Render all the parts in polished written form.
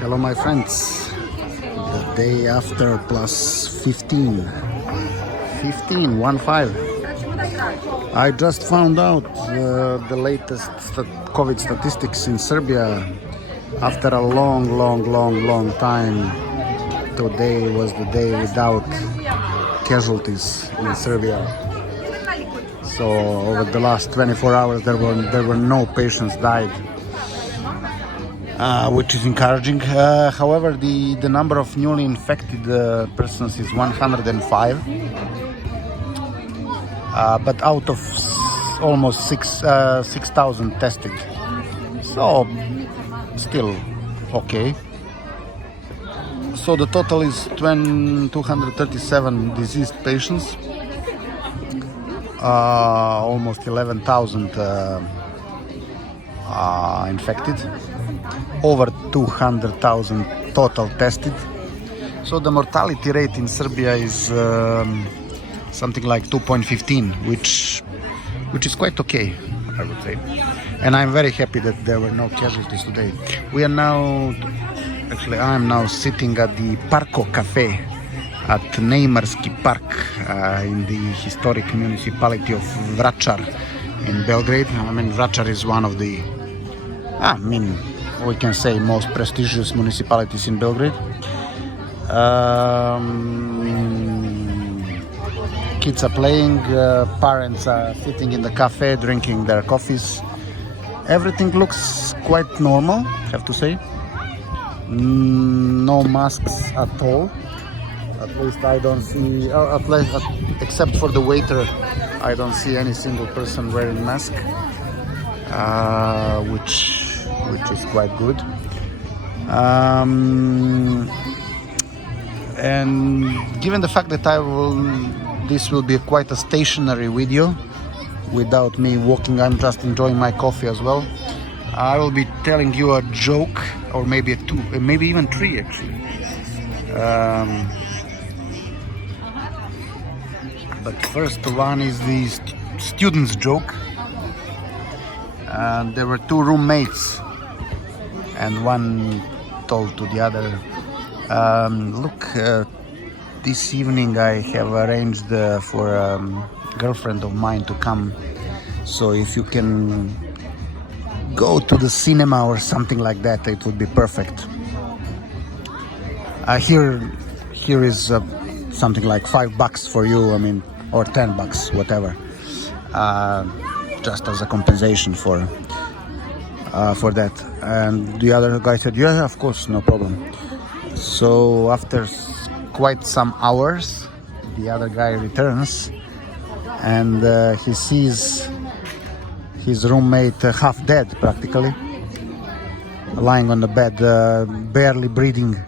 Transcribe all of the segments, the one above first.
Hello my friends, the day after plus 15, 1-5. I just found out the latest COVID statistics in Serbia after a long time. Today was the day without casualties in Serbia. So over the last 24 hours there were no patients died. Which is encouraging. However, the number of newly infected persons is 105, but out of almost 6,000 tested, so still okay. So the total is 237 diseased patients, almost 11,000 infected. Over 200,000 total tested. So the mortality rate in Serbia is something like 2.15, which is quite okay, I would say. And I'm very happy that there were no casualties today. We are now, actually I am now sitting at the Parko Cafe at Neimarski Park in the historic municipality of Vračar in Belgrade. I mean, Vračar is one of the, we can say, most prestigious municipalities in Belgrade. Kids are playing, parents are sitting in the cafe drinking their coffees. Everything looks quite normal, I have to say. No masks at all. At least I don't see, except for the waiter, I don't see any single person wearing mask, which is quite good. And given the fact that this will be quite a stationary video without me walking, I'm just enjoying my coffee as well. I will be telling you a joke, or maybe two, maybe even three actually. But first one is the student's joke. There were two roommates, and one told to the other, look, this evening I have arranged for a girlfriend of mine to come, so if you can go to the cinema or something like that, it would be perfect. Here is something like $5 for you, I mean, or $10, whatever, just as a compensation for that. And the other guy said, yeah, of course, no problem. So after quite some hours, the other guy returns, and he sees his roommate half dead, practically, lying on the bed, barely breathing,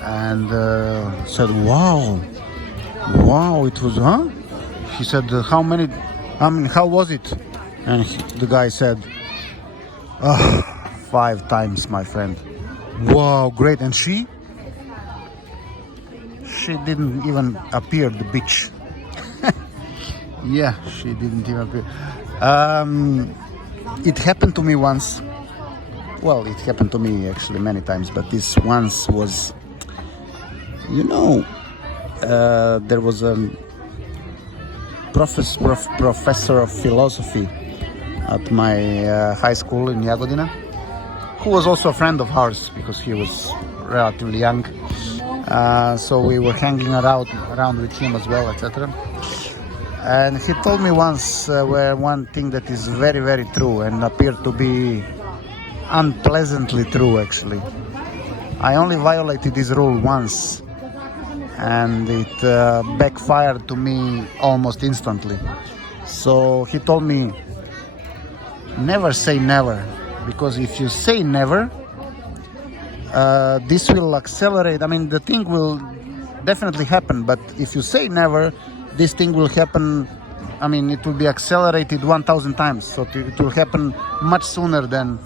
and said, wow, it was, huh? He said, how was it? And the guy said, 5 times, my friend. Wow, great. And she didn't even appear, the bitch. Yeah, she didn't even appear. It happened to me once. Well, it happened to me actually many times, but this once was, there was a professor of philosophy at my high school in Jagodina, who was also a friend of ours because he was relatively young. So we were hanging around with him as well, etc. And he told me once one thing that is very, very true and appeared to be unpleasantly true, actually. I only violated this rule once, and it backfired to me almost instantly. So he told me, never say never, because if you say never, this will accelerate. I mean, the thing will definitely happen, but if you say never, this thing will happen. I mean, it will be accelerated 1,000 times, so it will happen much sooner than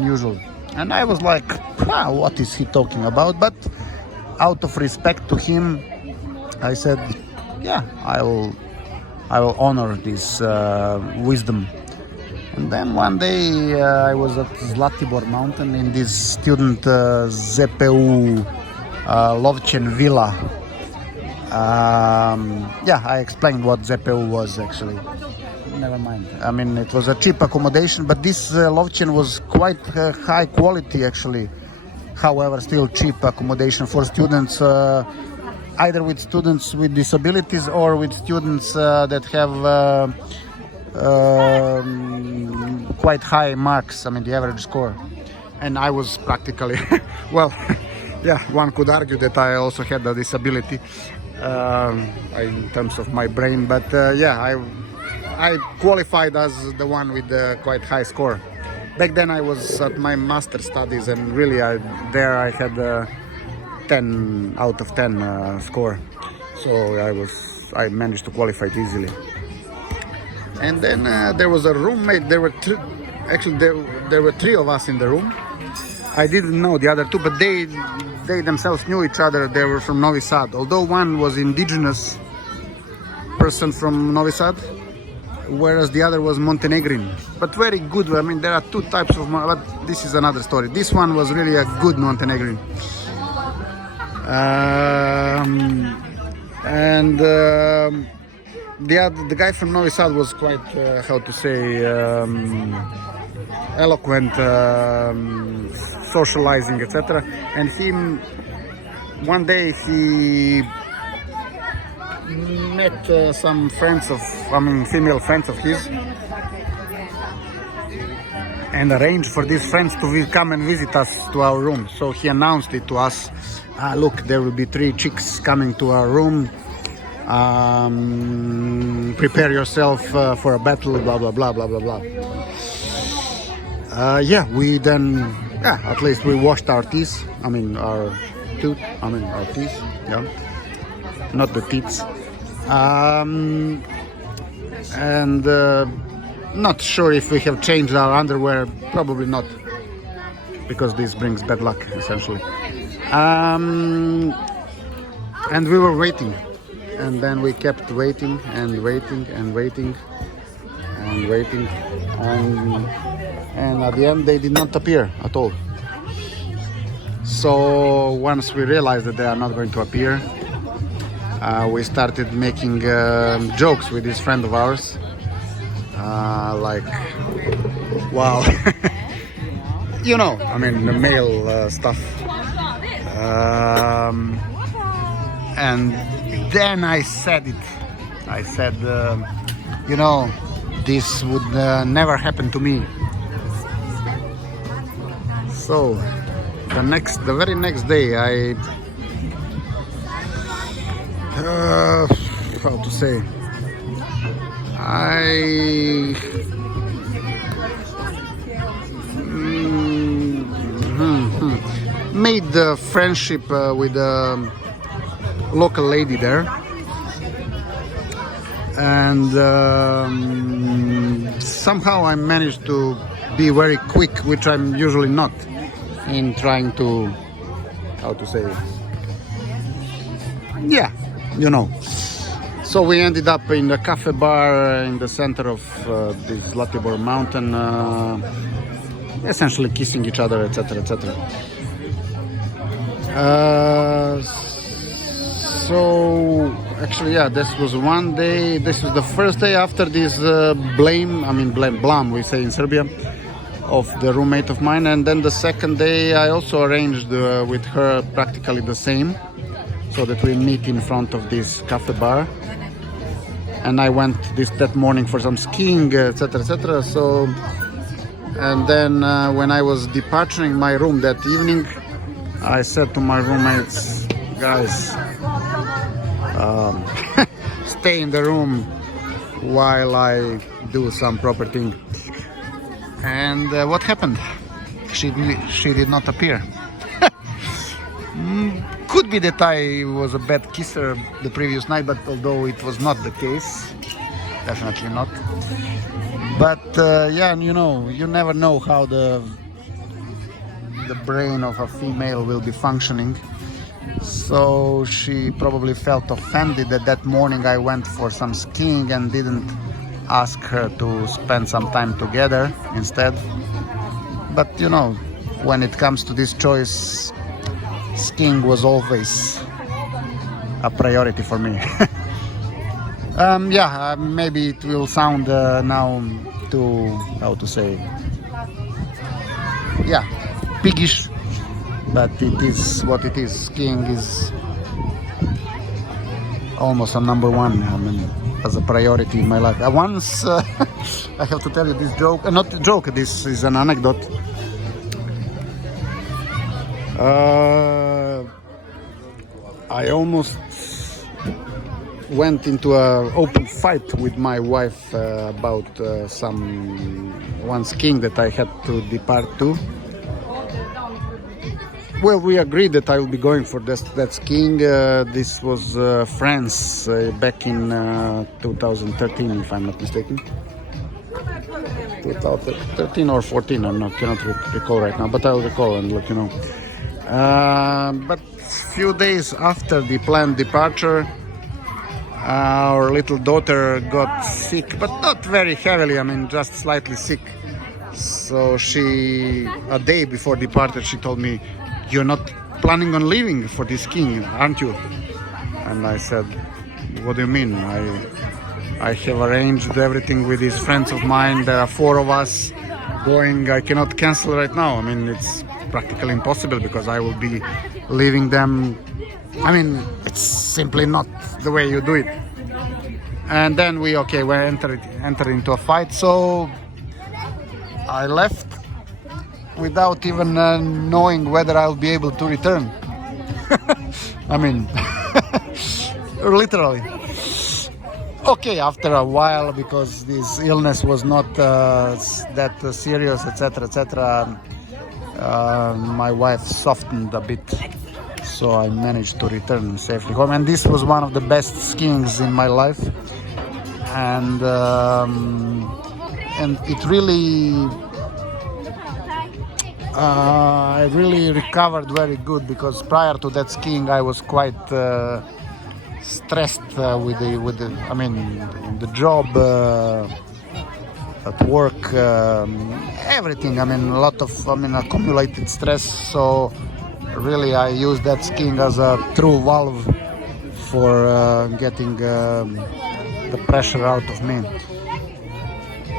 usual. And I was like, what is he talking about? But out of respect to him, I said, yeah, I will honor this wisdom And then one day I was at Zlatibor mountain in this student ZPU Lovchen villa. Yeah, I explained what ZPU was actually. Never mind. I mean, it was a cheap accommodation, but this Lovchen was quite high quality actually. However, still cheap accommodation for students, either with students with disabilities or with students that have quite high marks, I mean the average score. And I was practically, well, yeah, one could argue that I also had a disability in terms of my brain, but yeah, I qualified as the one with the quite high score. Back then I was at my master studies, and really I had a 10 out of 10 score, so I managed to qualify it easily. And then there was a roommate. There were there were three of us in the room. I didn't know the other two, but they themselves knew each other. They were from Novi Sad, although one was indigenous person from Novi Sad, whereas the other was Montenegrin, but very good. I mean, there are two types of, but this is another story. This one was really a good Montenegrin. The guy from Novi Sad was quite, how to say, eloquent, socializing, etc. And one day he met some friends female friends of his, and arranged for these friends to come and visit us to our room. So he announced it to us. Look, there will be 3 chicks coming to our room. Prepare yourself for a battle, blah blah blah blah blah blah. Yeah, we then, at least we washed our teeth. Our teeth, yeah, not the teeth. And not sure if we have changed our underwear. Probably not, because this brings bad luck essentially. And we were waiting, and then we kept waiting and waiting and waiting and waiting, and at the end they did not appear at all. So once we realized that they are not going to appear, we started making jokes with this friend of ours, like, wow, you know, the male stuff. And then I said it. I said, you know, this would never happen to me. So the very next day, how to say, made the friendship with a local lady there, and somehow I managed to be very quick, which I'm usually not, in trying to, how to say, yeah, you know. So we ended up in the cafe bar in the center of this Zlatibor mountain, essentially kissing each other, etc., etc. So actually, yeah, this was one day. This was the first day after this blame, we say in Serbia, of the roommate of mine. And then the second day I also arranged with her practically the same, so that we meet in front of this cafe bar. And I went that morning for some skiing, etc., etc. So, and then when I was departing my room that evening, I said to my roommates, guys, stay in the room while I do some proper thing. And what happened? She did not appear. Could be that I was a bad kisser the previous night, but although it was not the case, definitely not. But yeah, you know, you never know how the brain of a female will be functioning. So she probably felt offended that morning I went for some skiing and didn't ask her to spend some time together instead. But you know, when it comes to this choice, skiing was always a priority for me. Maybe it will sound now too, how to say, piggish, but it is what it is. Skiing is almost a number one, I mean, as a priority in my life. Once, I have to tell you this joke, not a joke, this is an anecdote. I almost went into an open fight with my wife about one skiing that I had to depart to. Well, we agreed that I will be going for that skiing. This was France back in 2013, if I'm not mistaken. 2013 or 14, cannot recall right now, but I'll recall and let you know. But few days after the planned departure, our little daughter got sick, but not very heavily, I mean, just slightly sick. So a day before departure, she told me, "You're not planning on leaving for this skiing, aren't you?" And I said, "What do you mean? I have arranged everything with these friends of mine. There are 4 of us going. I cannot cancel right now. I mean, it's practically impossible because I will be leaving them. I mean, it's simply not the way you do it." And then we entered into a fight. So I left without even knowing whether I'll be able to return. I mean, literally. Okay, after a while, because this illness was not that serious, etc., my wife softened a bit, so I managed to return safely home. And this was one of the best skiings in my life, and it really. I really recovered very good, because prior to that skiing I was quite stressed with the job, at work, everything. I mean, a lot of accumulated stress. So really I used that skiing as a true valve for getting the pressure out of me.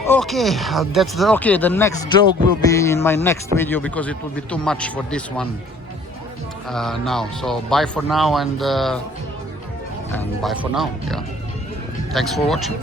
Okay, the next joke will be in my next video, because it will be too much for this one now. So bye for now, and bye for now. Yeah, thanks for watching.